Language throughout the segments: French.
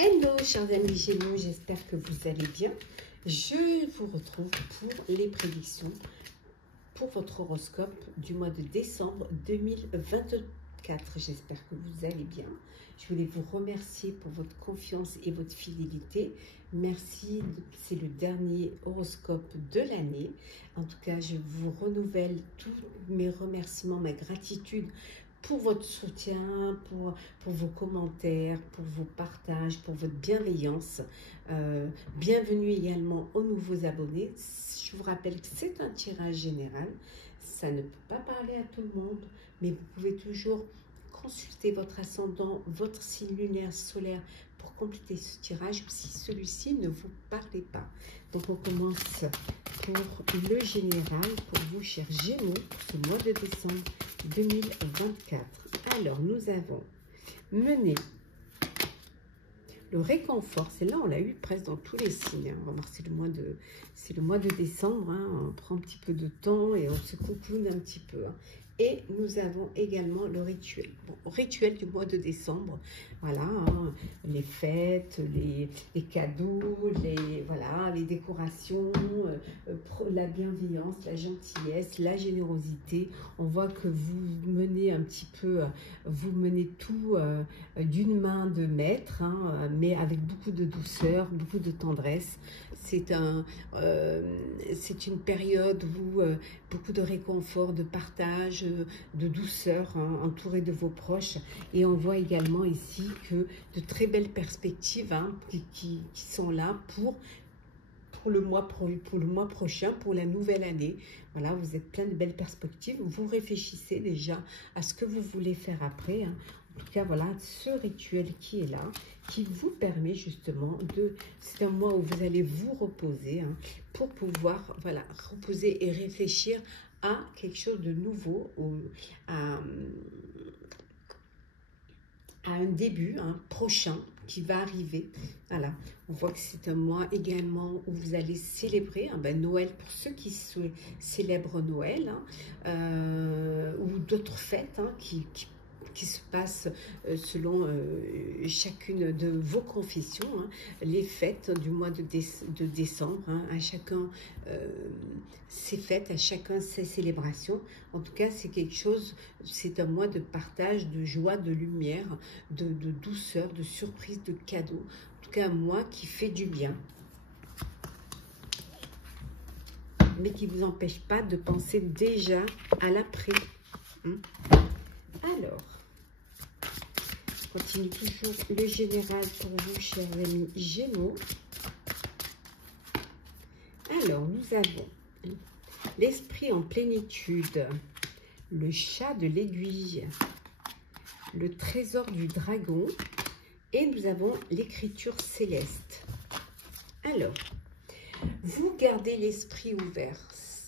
Hello chers amis Gémeaux, j'espère que vous allez bien. Je vous retrouve pour les prédictions pour votre horoscope du mois de décembre 2024. J'espère que vous allez bien. Je voulais vous remercier pour votre confiance et votre fidélité. Merci, c'est le dernier horoscope de l'année. En tout cas, je vous renouvelle tous mes remerciements, ma gratitude pour votre soutien, pour vos commentaires, pour vos partages, pour votre bienveillance. Bienvenue également aux nouveaux abonnés. Je vous rappelle que c'est un tirage général. Ça ne peut pas parler à tout le monde, mais vous pouvez toujours consulter votre ascendant, votre signe lunaire solaire pour compléter ce tirage si celui-ci ne vous parlait pas. Donc on commence pour le général, pour vous chers Gémeaux, pour ce mois de décembre 2024. Alors nous avons mené le réconfort, c'est là on l'a eu presque dans tous les signes. On va voir, c'est le mois de décembre, hein. On prend un petit peu de temps et on se cocoune un petit peu. Hein. Et nous avons également le rituel. Bon, rituel du mois de décembre, voilà, hein, les fêtes, les cadeaux, les décorations, la bienveillance, la gentillesse, la générosité. On voit que vous menez un petit peu, vous menez tout d'une main de maître, hein, mais avec beaucoup de douceur, beaucoup de tendresse. C'est une période où beaucoup de réconfort, de partage, de douceur, hein, entouré de vos proches. Et on voit également ici que de très belles perspectives, hein, qui sont là pour le mois prochain, pour la nouvelle année. Voilà, vous êtes plein de belles perspectives. Vous réfléchissez déjà à ce que vous voulez faire après. Hein. En tout cas, voilà, ce rituel qui est là, qui vous permet justement c'est un mois où vous allez vous reposer, hein, pour pouvoir, voilà, reposer et réfléchir à quelque chose de nouveau, à un début, hein, prochain qui va arriver. Voilà, on voit que c'est un mois également où vous allez célébrer, hein, Noël pour ceux qui célèbrent Noël, hein, ou d'autres fêtes, hein, qui se passent selon chacune de vos confessions, hein, les fêtes du mois de décembre, hein, à chacun ses fêtes, à chacun ses célébrations. En tout cas, c'est quelque chose, c'est un mois de partage, de joie, de lumière, de douceur, de surprise, de cadeaux. En tout cas, un mois qui fait du bien, mais qui ne vous empêche pas de penser déjà à l'après. Hein. Alors, continue toujours le général pour vous, chers amis Gémeaux. Alors, nous avons l'esprit en plénitude, le chat de l'aiguille, le trésor du dragon et nous avons l'écriture céleste. Alors, vous gardez l'esprit ouvert,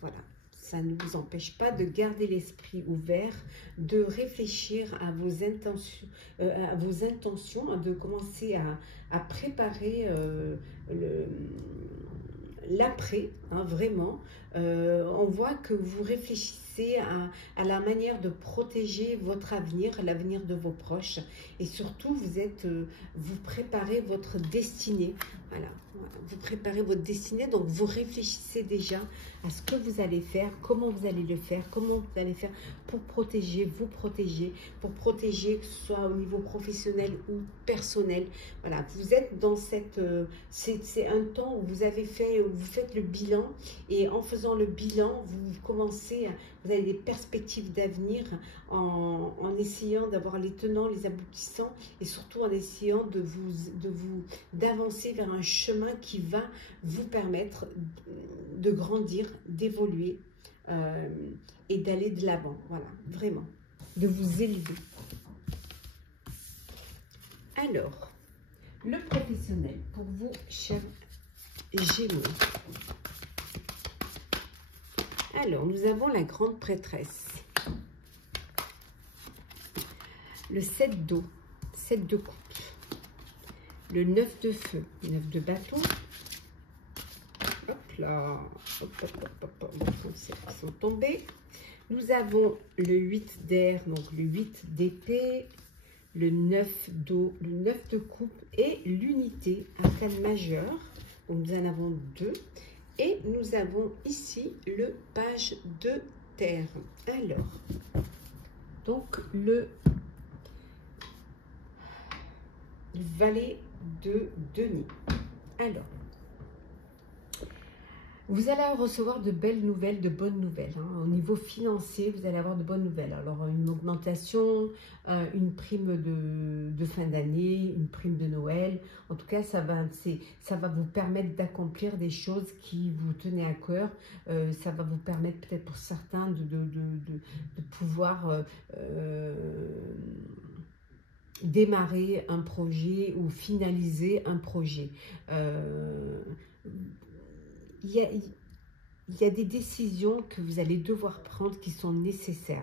voilà. Ça ne vous empêche pas de garder l'esprit ouvert, de réfléchir à vos intentions, de commencer à préparer l'après, hein, vraiment. On voit que vous réfléchissez à la manière de protéger votre avenir, l'avenir de vos proches. Et surtout, vous préparez votre destinée. Voilà, vous préparez votre destinée, donc vous réfléchissez déjà à ce que vous allez faire, comment vous allez le faire, comment vous allez faire pour protéger, pour protéger que ce soit au niveau professionnel ou personnel. Voilà, vous êtes dans c'est un temps où vous faites le bilan, et en faisant le bilan, vous avez des perspectives d'avenir en essayant d'avoir les tenants, les aboutissants, et surtout en essayant d'avancer vers un chemin qui va vous permettre de grandir, d'évoluer et d'aller de l'avant. Voilà, vraiment, de vous élever. Alors, le professionnel pour vous, chers Gémeaux. Alors, nous avons la grande prêtresse, le 7 d'eau, 7 de coupe, le 9 de feu, 9 de bâton. Hop là, ils sont tombés. Nous avons le 8 d'air, donc le 8 d'épée, le 9 d'eau, le 9 de coupe et l'unité, arcane majeure. Donc nous en avons deux. Et nous avons ici le page de terre. Alors, donc le valet de denier. Alors, vous allez recevoir de belles nouvelles, de bonnes nouvelles. Au niveau financier, vous allez avoir de bonnes nouvelles. Alors, une augmentation, une prime de fin d'année, une prime de Noël. En tout cas, ça va vous permettre d'accomplir des choses qui vous tenaient à cœur. Ça va vous permettre peut-être pour certains de pouvoir démarrer un projet ou finaliser un projet. Il y a des décisions que vous allez devoir prendre qui sont nécessaires.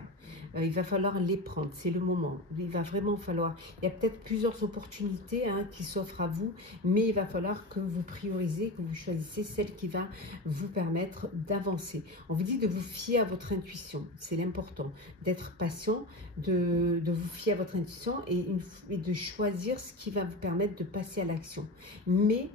Il va falloir les prendre, c'est le moment. Il va vraiment falloir... Il y a peut-être plusieurs opportunités qui s'offrent à vous, mais il va falloir que vous priorisez, que vous choisissez celle qui va vous permettre d'avancer. On vous dit de vous fier à votre intuition, c'est l'important. D'être patient, de vous fier à votre intuition et de choisir ce qui va vous permettre de passer à l'action. Mais...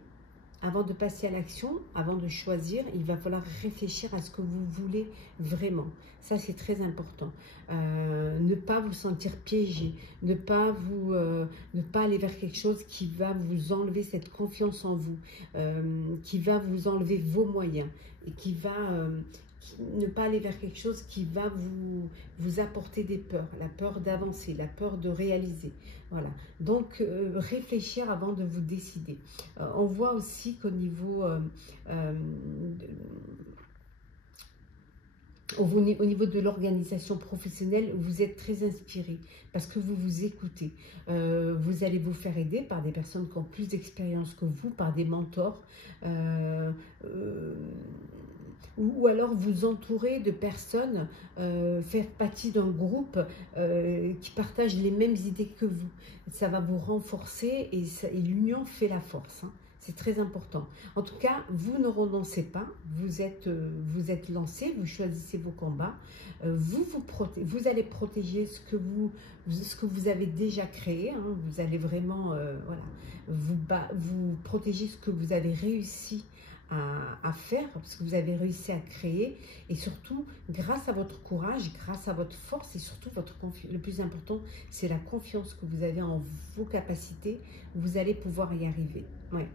avant de passer à l'action, avant de choisir, il va falloir réfléchir à ce que vous voulez vraiment. Ça, c'est très important. Ne pas vous sentir piégé, ne pas aller vers quelque chose qui va vous enlever cette confiance en vous, qui va vous enlever vos moyens et ne pas aller vers quelque chose qui va vous apporter des peurs, la peur d'avancer, la peur de réaliser. Voilà. Donc, réfléchir avant de vous décider. On voit aussi qu'au niveau... au niveau de l'organisation professionnelle, vous êtes très inspiré parce que vous vous écoutez. Vous allez vous faire aider par des personnes qui ont plus d'expérience que vous, par des mentors. Ou alors vous entourer de personnes, faire partie d'un groupe qui partagent les mêmes idées que vous. Ça va vous renforcer et l'union fait la force. C'est très important. En tout cas, vous ne renoncez pas, vous êtes lancé, vous choisissez vos combats, vous allez protéger ce que vous avez déjà créé. Vous allez vraiment vous protéger ce que vous avez réussi à faire, parce que vous avez réussi à créer, et surtout grâce à votre courage, grâce à votre force et surtout votre confiance. Le plus important, c'est la confiance que vous avez en vos capacités. Vous allez pouvoir y arriver. Ouais.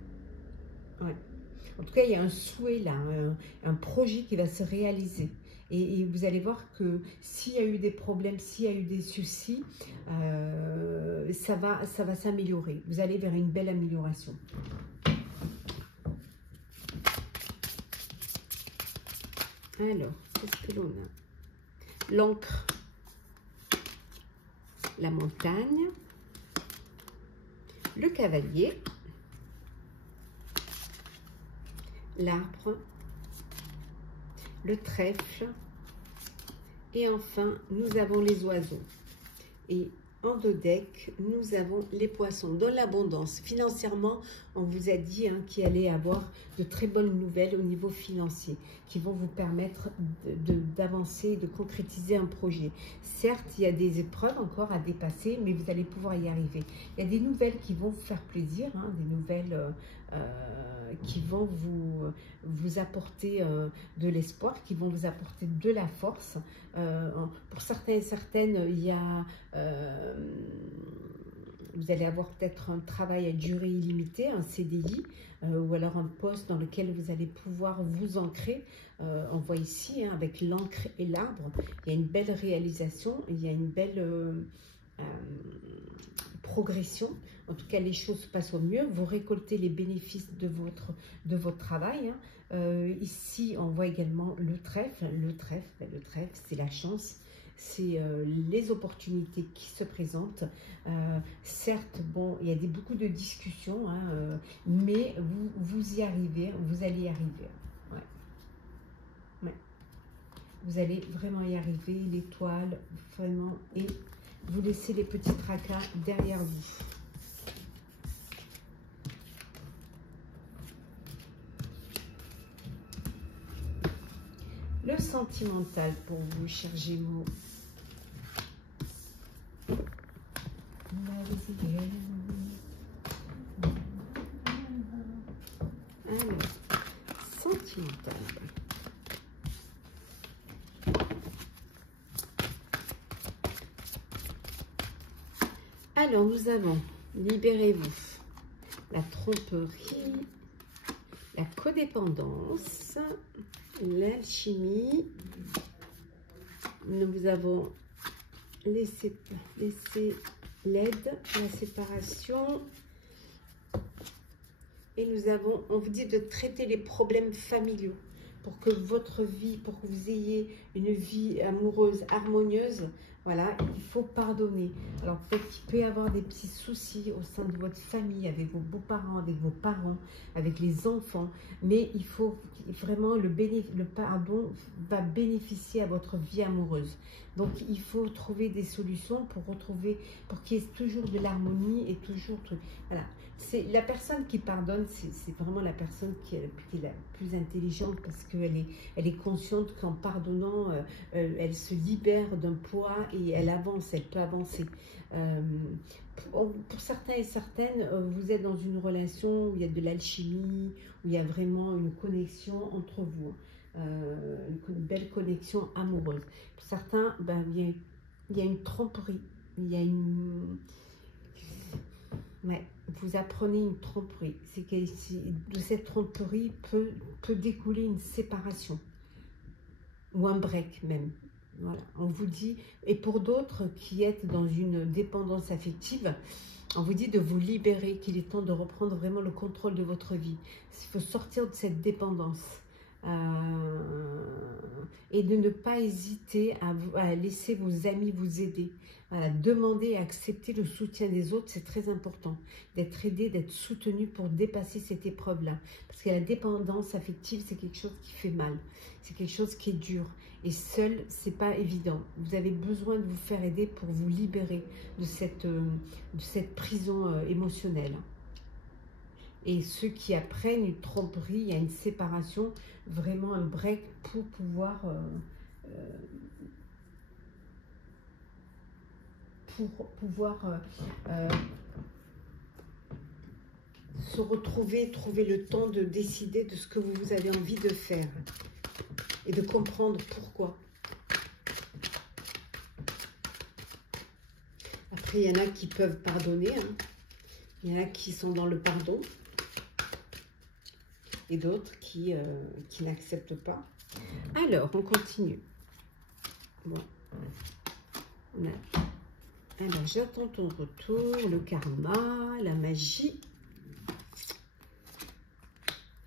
En tout cas, il y a un souhait là, un projet qui va se réaliser. Et vous allez voir que s'il y a eu des problèmes, s'il y a eu des soucis, ça va s'améliorer. Vous allez vers une belle amélioration. Alors, qu'est-ce que l'on a? L'encre, la montagne, le cavalier, l'arbre, le trèfle et enfin nous avons les oiseaux. Et en dos deck, nous avons les poissons. Dans l'abondance, financièrement, on vous a dit qu'il allait avoir de très bonnes nouvelles au niveau financier qui vont vous permettre d'avancer, de concrétiser un projet. Certes, il y a des épreuves encore à dépasser, mais vous allez pouvoir y arriver. Il y a des nouvelles qui vont vous faire plaisir, des nouvelles qui vont vous apporter de l'espoir, qui vont vous apporter de la force. Pour certains et certaines, il y a... vous allez avoir peut-être un travail à durée illimitée, un CDI, ou alors un poste dans lequel vous allez pouvoir vous ancrer. On voit ici, avec l'encre et l'arbre, il y a une belle réalisation, il y a une belle progression. En tout cas, les choses se passent au mieux. Vous récoltez les bénéfices de votre travail. Ici, on voit également le trèfle. Le trèfle, c'est la chance. C'est les opportunités qui se présentent. Certes, bon, il y a beaucoup de discussions, mais vous y arrivez, vous allez y arriver. Ouais. Vous allez vraiment y arriver, l'étoile, vraiment, et vous laissez les petits tracas derrière vous. Le sentimental pour vous, chers Gémeaux. Alors, sentimental. Alors, nous avons libérez-vous, la tromperie, la codépendance, l'alchimie. Nous avons laissé l'aide, la séparation. Et nous avons, on vous dit de traiter les problèmes familiaux pour que votre vie, pour que vous ayez une vie amoureuse, harmonieuse. Voilà, il faut pardonner. Alors peut-être qu'il peut y avoir des petits soucis au sein de votre famille, avec vos beaux-parents, avec vos parents, avec les enfants. Mais il faut vraiment, le pardon va bénéficier à votre vie amoureuse. Donc il faut trouver des solutions pour retrouver, pour qu'il y ait toujours de l'harmonie et toujours... Voilà. C'est la personne qui pardonne, c'est vraiment la personne qui est la plus intelligente parce qu'elle est consciente qu'en pardonnant, elle se libère d'un poids et elle avance, elle peut avancer. Pour certains et certaines, vous êtes dans une relation où il y a de l'alchimie, où il y a vraiment une connexion entre vous, une belle connexion amoureuse. Pour certains, ben, il y a une tromperie, il y a une... Ouais, vous apprenez une tromperie. C'est que de cette tromperie peut découler une séparation ou un break même. Voilà, on vous dit, et pour d'autres qui êtes dans une dépendance affective, on vous dit de vous libérer, qu'il est temps de reprendre vraiment le contrôle de votre vie. Il faut sortir de cette dépendance. Et de ne pas hésiter à laisser vos amis vous aider. Voilà, demander et accepter le soutien des autres, c'est très important. D'être aidé, d'être soutenu pour dépasser cette épreuve-là. Parce que la dépendance affective, c'est quelque chose qui fait mal. C'est quelque chose qui est dur. Et seul, c'est pas évident. Vous avez besoin de vous faire aider pour vous libérer de cette prison émotionnelle. Et ceux qui apprennent une tromperie, il y a une séparation, vraiment un break pour pouvoir se retrouver, trouver le temps de décider de ce que vous avez envie de faire et de comprendre pourquoi. Après, il y en a qui peuvent pardonner, hein. Il y en a qui sont dans le pardon et d'autres qui n'acceptent pas. Alors, on continue. Bon. Alors, j'attends ton retour, le karma, la magie,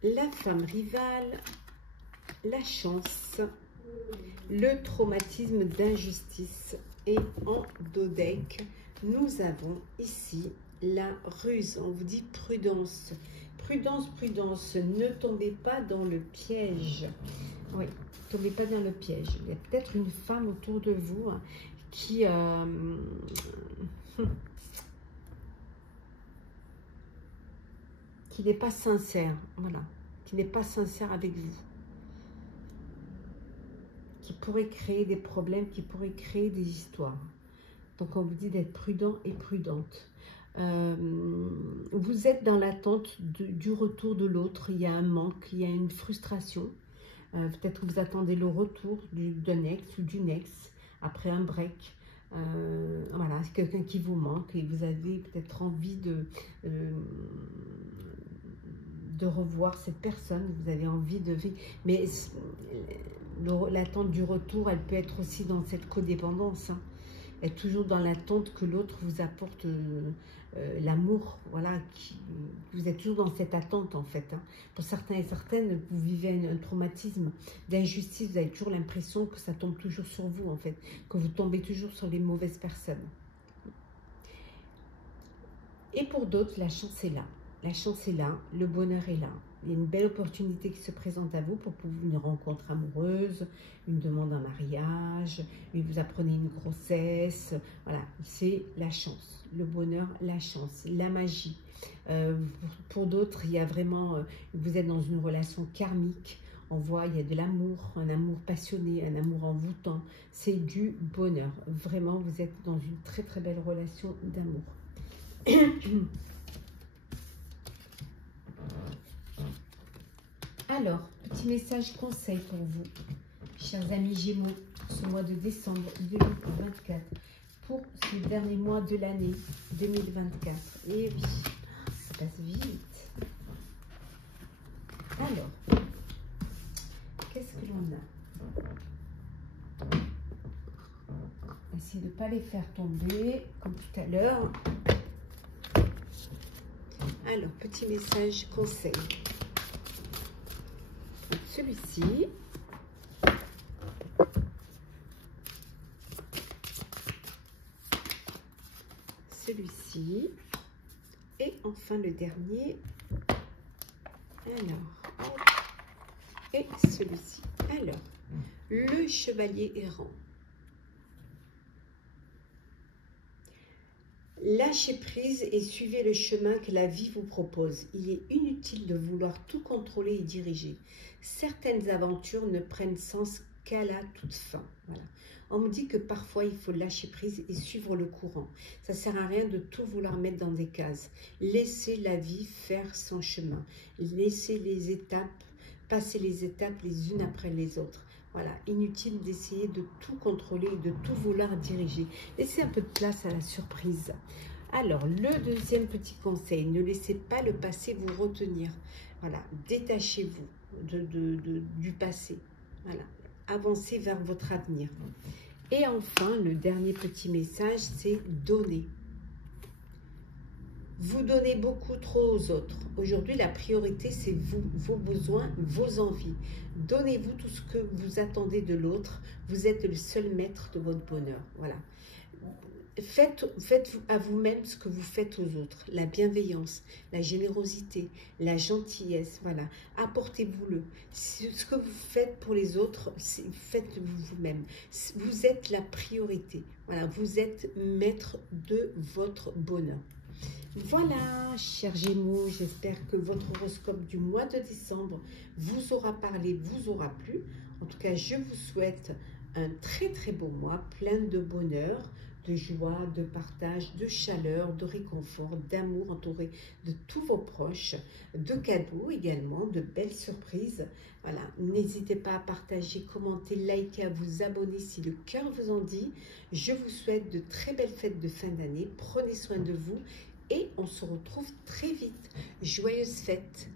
la femme rivale, la chance, le traumatisme d'injustice. Et en dos deck, nous avons ici la ruse. On vous dit prudence. Prudence, prudence, ne tombez pas dans le piège. Oui, ne tombez pas dans le piège. Il y a peut-être une femme autour de vous hein, qui n'est pas sincère, voilà, qui n'est pas sincère avec vous, qui pourrait créer des problèmes, qui pourrait créer des histoires. Donc on vous dit d'être prudent et prudente. Vous êtes dans l'attente du retour de l'autre, il y a un manque, il y a une frustration. Peut-être que vous attendez le retour d'un ex ou d'une ex après un break. Voilà, c'est quelqu'un qui vous manque et vous avez peut-être envie de revoir cette personne, vous avez envie de vivre. Mais l'attente du retour, elle peut être aussi dans cette codépendance. Hein. Être toujours dans l'attente que l'autre vous apporte l'amour, voilà, vous êtes toujours dans cette attente en fait. Hein. Pour certains et certaines, vous vivez un traumatisme d'injustice, vous avez toujours l'impression que ça tombe toujours sur vous en fait, que vous tombez toujours sur les mauvaises personnes. Et pour d'autres, la chance est là. La chance est là, le bonheur est là. Il y a une belle opportunité qui se présente à vous pour une rencontre amoureuse, une demande en mariage, vous apprenez une grossesse. Voilà, c'est la chance, le bonheur, la chance, la magie. Pour d'autres, il y a vraiment, vous êtes dans une relation karmique. On voit, il y a de l'amour, un amour passionné, un amour envoûtant. C'est du bonheur. Vraiment, vous êtes dans une très très belle relation d'amour. Alors, petit message conseil pour vous, chers amis Gémeaux, ce mois de décembre 2024, pour ce dernier mois de l'année 2024. Et oui, ça passe vite. Alors, qu'est-ce que l'on a? Essayez de ne pas les faire tomber, comme tout à l'heure. Alors, petit message conseil. Celui-ci. Celui-ci. Et enfin le dernier. Alors, et celui-ci. Alors, le chevalier errant. Lâchez prise et suivez le chemin que la vie vous propose. Il est inutile de vouloir tout contrôler et diriger. Certaines aventures ne prennent sens qu'à la toute fin. Voilà. On me dit que parfois il faut lâcher prise et suivre le courant. Ça ne sert à rien de tout vouloir mettre dans des cases. Laissez la vie faire son chemin. Laissez les étapes, passer les étapes les unes après les autres. Voilà, inutile d'essayer de tout contrôler et de tout vouloir diriger. Laissez un peu de place à la surprise. Alors, le deuxième petit conseil, ne laissez pas le passé vous retenir. Voilà, détachez-vous du passé. Voilà, avancez vers votre avenir. Et enfin, le dernier petit message, c'est donner. Vous donnez beaucoup trop aux autres. Aujourd'hui, la priorité, c'est vous, vos besoins, vos envies. Donnez-vous tout ce que vous attendez de l'autre. Vous êtes le seul maître de votre bonheur. Voilà. Faites à vous-même ce que vous faites aux autres. La bienveillance, la générosité, la gentillesse. Voilà. Apportez-vous-le. Ce que vous faites pour les autres, faites-le vous-même. Vous êtes la priorité. Voilà. Vous êtes maître de votre bonheur. Voilà, chers Gémeaux, j'espère que votre horoscope du mois de décembre vous aura parlé, vous aura plu. En tout cas, je vous souhaite un très très beau mois, plein de bonheur, de joie, de partage, de chaleur, de réconfort, d'amour, entouré de tous vos proches, de cadeaux également, de belles surprises. Voilà, n'hésitez pas à partager, commenter, liker, à vous abonner si le cœur vous en dit. Je vous souhaite de très belles fêtes de fin d'année. Prenez soin de vous. Et on se retrouve très vite. Joyeuses fêtes!